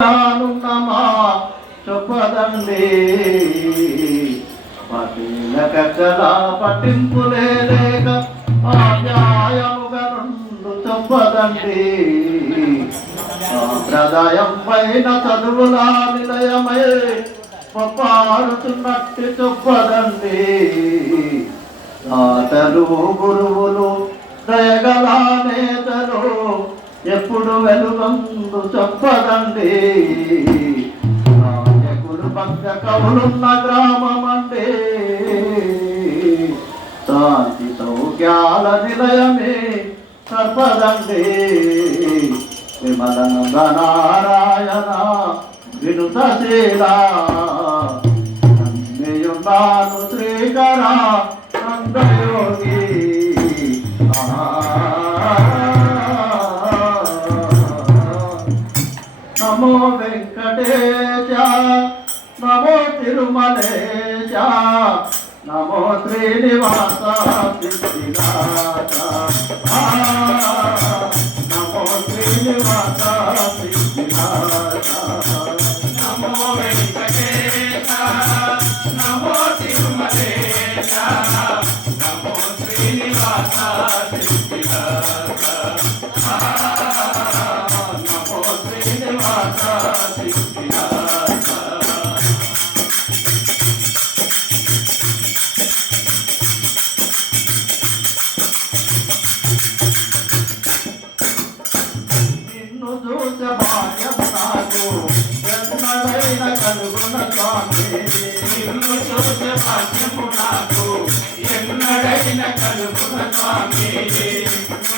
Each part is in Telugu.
నమా చెప్పదండి పటీలకలా పట్టింపులే లేక ఆప్యాయముగా నుండు చెప్పదండి సాంప్రదాయం పైన చదువుల నిలయమై పారుతున్నట్టు చెప్పదండి తాతలు గురువులు దయగల నేతలు ఎప్పుడు వెలుగందు చెప్పదండి నాయకులు పక్క కవులున్న గ్రామం అండి శాంతి సౌఖ్యాల నిలయమే చెప్పదండి విమలంగా నారాయణ వినుతశీల నన్నేయున్నాను శ్రీకర నందయోగి నమో వెంకటేశ నమో తిరుమలేశ నమో శ్రీనివాస సిద్ధినాథ నమో శ్రీనివాస సిద్ధినాథ నమో వెంకటేశ నమో తిరుమలేశ నమో శ్రీనివాస సిద్ధినాథ నమో శ్రీనివాస సిద్ధినాథ నిన్ను చూస భాగ్యం నాకు ఎన్నడైన కలుగున స్వామి నిన్ను చూసే భాగ్యము నాకు ఎన్నడైన కలుగున స్వామి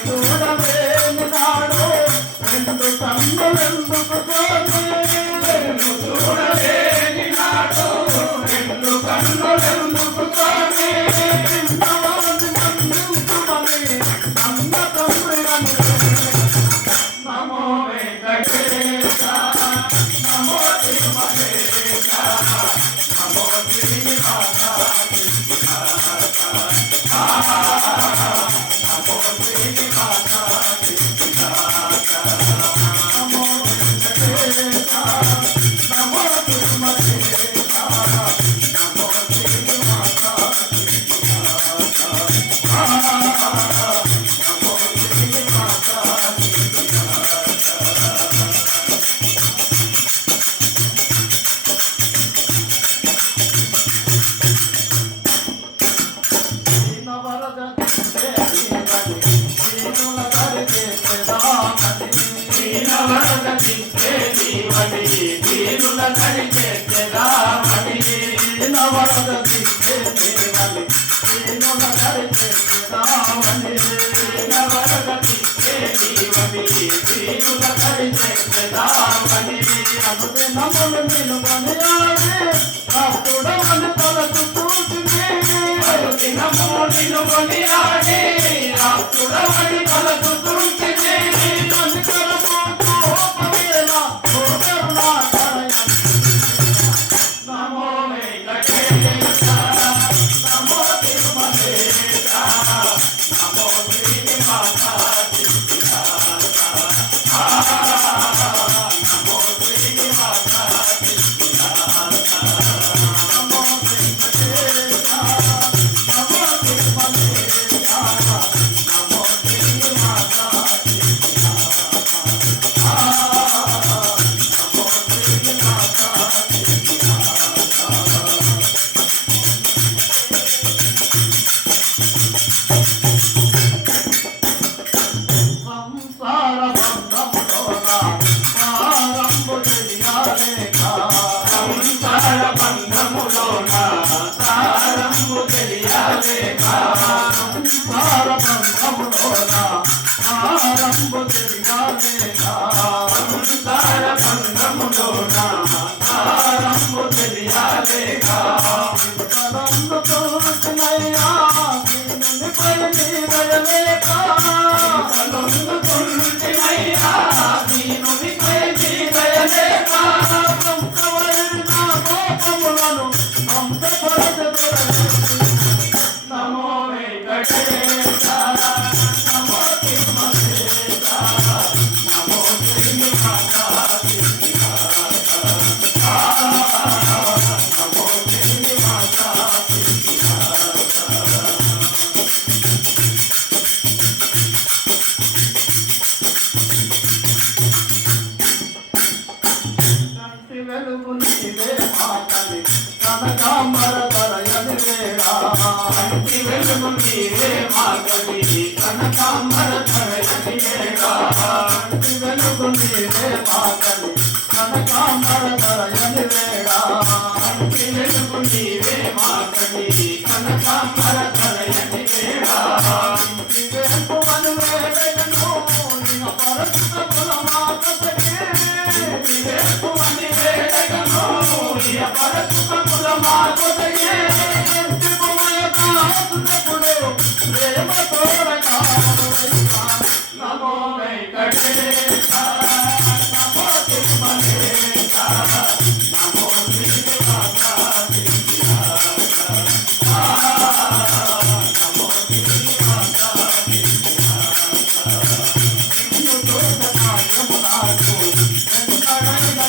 చూడలేని నాడు రెండు కన్నులెందుకు స్వామి నిన్ను చూడలేని నాడు రెండు కన్నులెందుకు స్వామి చిన్నవాడిని మన్నించుమని అన్న తండ్రి నమో వెంకటేశ నమో తిరుమలేశ నమో శ్రీనివాస సిద్ధినాథ నమో శ్రీనివాస సిద్ధినాథ నమో వెంకటేశ నమో తిరుమలేశ నమో శ్రీనివాస నమో శ్రీనివాస దీనవరద దిక్కే దీవని దీనుల కరిచేరామణి దీనవరద దిక్కే దీవని దీనుల కరిచేరామణి దినమో నిలుగొని ఆడే రాష్ట్రుడవని పలకుతుంటే నమో వెంకటేశ నమో తిరుమలేశ నమో శ్రీనివాస సిద్ధినాథ నమో శ్రీనివాస సిద్ధినాథ నమో వెంకటేశ నమో తిరుమలేశ నమో శ్రీనివాస సంసార బంధములోన సారంభు తెలియాలేక సంసార బంధములోన సారంభు తెలియాలేక సంసార బంధములోన సారంభు తెలియాలేక సంసార బంధములోన సారంభు తెలియాలేక కలందు తోచునయ్యా నిన్నుపై నీదయలేక కలొందుకుంటినయ్యా దీనునిపై నీ దయలేక సంకవైన కోపములను అంతపరచదొరని నమో వెంకటేశ నమో తిరుమలేశ నమో శ్రీనివాస సిద్ధినాథ వెలుగు నీవే మాతలి కనకాంబర ధరయని వేళ కంటి వెలుగు నీవే మాతలి కనకాంబర ధరయని వేళ కంటి వెలుగు నీవే మాతలి కనకాంబర ధరయని వేళ కంటి వెలుగు నీవే మాతలి కనకాంబర ధరయని వేళ వేపువను వేడగను ఇహ పరసుతముల మాతసగే వేపువని వేడగను ఇహ పరసుతముల మాతసగే నమో వెంకటేశ నమో తిరుమలేశ నమో శ్రీనివాస నమో శ్రీనివాస నిన్ను తోట నాట్యము నాకు వెంకటైన